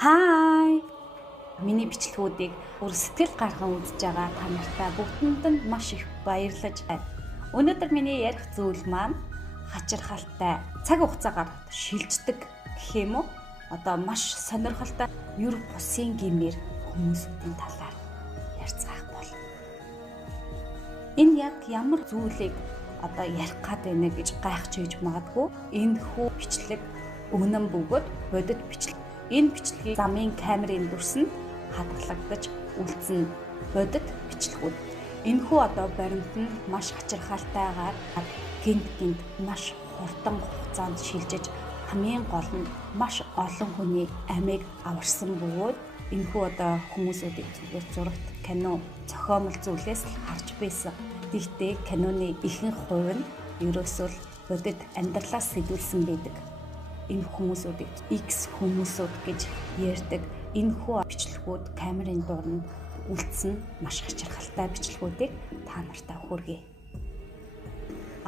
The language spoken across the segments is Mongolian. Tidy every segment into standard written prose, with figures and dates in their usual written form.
Хай! Миний бичлэгүүдийг бүр сэтгэл гарган үзэж байгаа та нартай бүгдэнд нь маш их баярлаж байна. Өнөөдөр миний ярих зүйл маань хачирхалтай цаг хугацаагаар шилждэг гэх юм уу? Одоо маш сонирхолтой юр бусын гэмээр хүмүүсийн талаар ярьцгаах бол. Энэ яг ямар зүйлийг одоо ярих гад байна гэж гайхаж ийж магадгүй. Энэ хүү бичлэг өгнөн бөгөөд бодит бичлэг. Энэ бичлэгийг замын камерын дүрсэнд хадгалагдаж үлдсэн бодит бичлэгүүд. Энэхүү одоо баримт нь маш хачирхалтайгаар гинт маш хурдан хугацаанд шилжиж хамгийн гол нь маш олон хүний амийг аварсан бөгөөд энэхүү одоо хүмүүсүүдийг зүгээр зурагт кино зохиомол зүйлээс л харж байсан. Гэхдээ киноны ихэнх хувь нь ерөөсөө бодит амьдралаас сэтгүүлсэн байдаг. Энэ хүмүүсүүдийг X хүмүүсүүд гэж ярьдаг. Энэхүү бичлэгүүд камерын дууранд үлдсэн маш хачирхалтай бичлэгүүдийг та нартай хүргэе.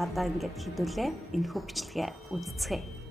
Одоо ингээд хэдүүлээ энэхүү бичлэгээ үзцгээе.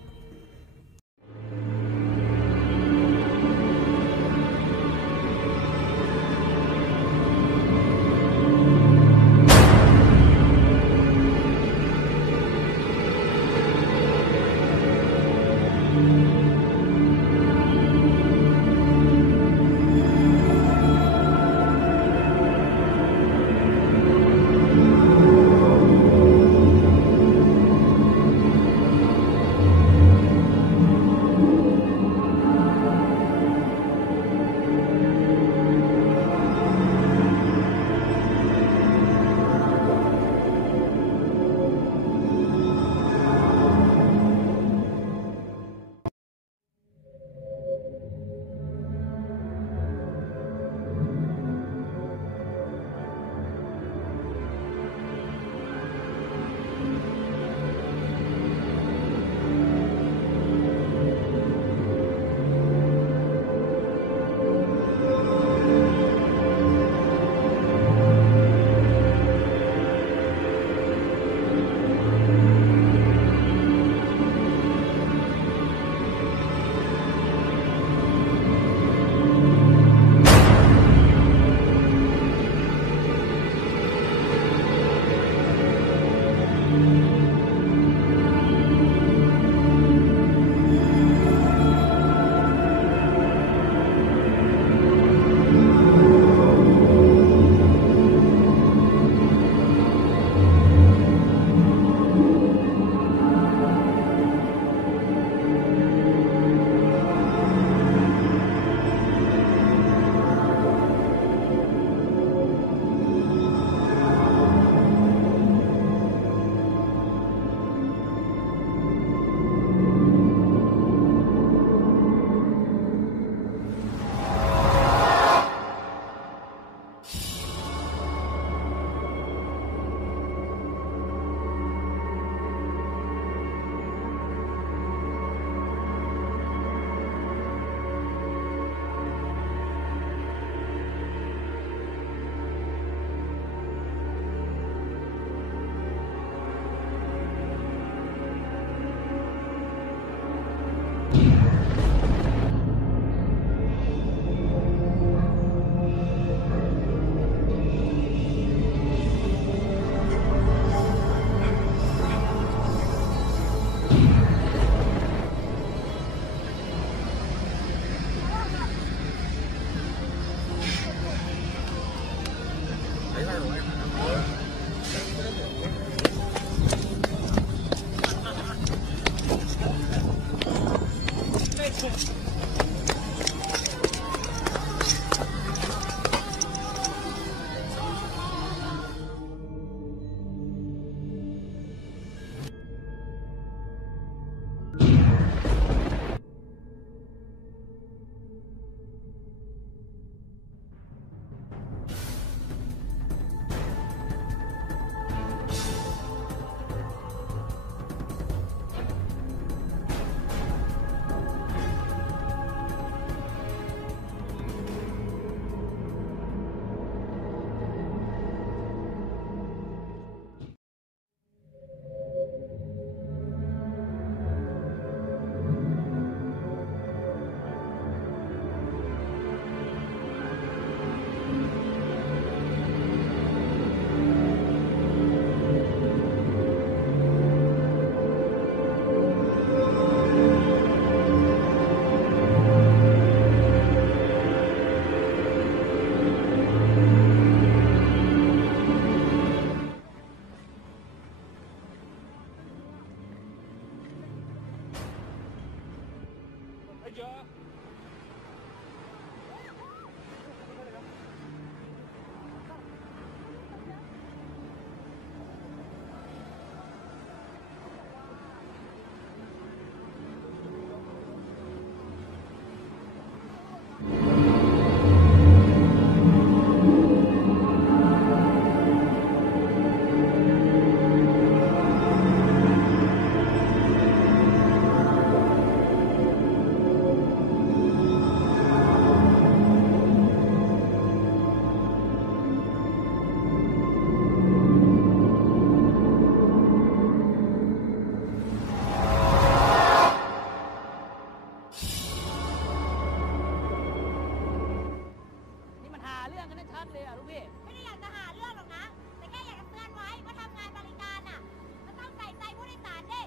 รักเลยอ่ะลูกพี่ไม่ได้อยากจะหาเรื่องหรอกนะแต่แค่อยากจะเตือนไว้ว่าทำงานบริการอ่ะมันต้องใส่ใจผู้โดยสารดิ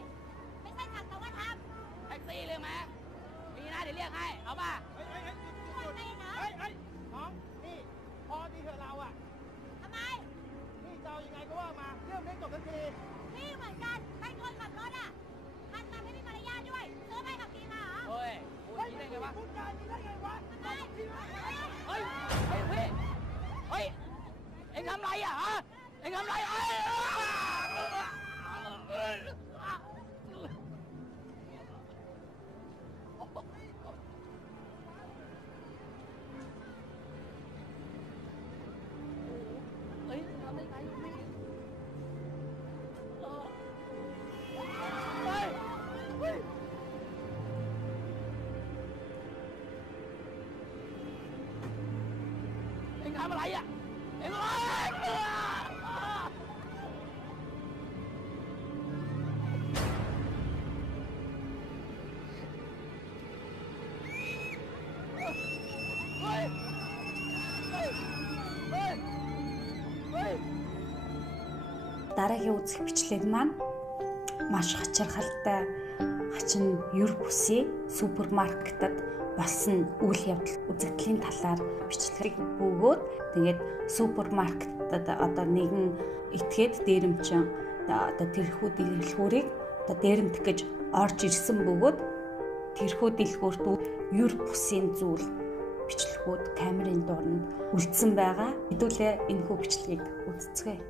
ไม่ใช่ทำแต่ว่าทำแท็กซี่เลยไหมมีนะเดี๋ยวเรียกให้เอาป่ะช่วยไปนะน้องนี่พอดีเถอะเราอ่ะทำไมนี่จะเอายังไงก็ว่ามาเรื่องไม่จบสักทีพี่เหมือนกันเป็นคนขับรถอ่ะท่านมาไม่มีมารยาทด้วยซื้อใบขับขี่มาเหรอเฮ้ยพูดได้ไงวะพูดจานี้ได้ไงวะทำไมเฮ้ยพี่เฮ้ยเอ็งทำไรอ่ะฮะเอ็งทำไรเอ้ยทำได้ไงพี่เอ็งทำอะไรอ่ะเอ็งДараагийн үзэх бичлэг маань маш хачирхалтай хачин юр бүсийн супермаркетад болсон үйл явдал үзэгдлийн талаар бичлэгийг бөгөөд тэгээд супермаркетад одоо нэгэн этгээд дээрэмчин одоо тэрхүү дэлгүүрийг одоо дээрэмдэх гэж орж ирсэн бөгөөд тэрхүү дэлгүүрт юр бүсийн зүйл бичлэгүүд камерын дууранд үлдсэн байгаа. Хэдүүлээ энэхүү бичлэгийг үзцгээе.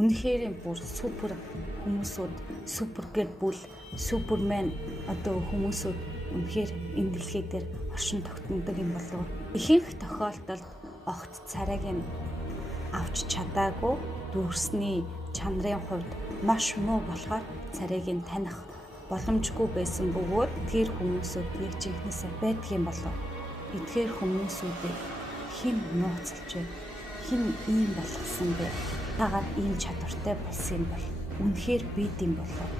Үнэхээр бүр супер хүмүүсүүд, супер гэр бүл, супермен одоо хүмүүсүүд үнэхээр энэ дэлхий дээр оршин тогтнодог юм болов. Ихэнх тохиолдолд огт царайг нь авч чадаагүй дүүрсний чанарын хувьд маш муу болохоор царайг нь таних боломжгүй байсан бөгөөд тэр хүмүүсүүд яг жинхнээсээ байдаг юм болов. Эдгээр хүмүүсүүдийг хэн нууцлж вэ? Хэн ийм болгосон бэ? Тагаад ийм чадвартай болсон юм бол үнэхээр бид юм болов.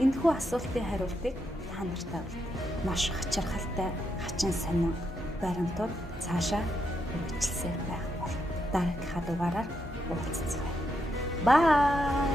Энэхүү асуултын хариултыг та нартай маш хачирхалтай, хачин сонин баримтууд цаашаа үргэлжилсээр байх бол дараагийнхаа дугаараар уулзцгаая. Bye.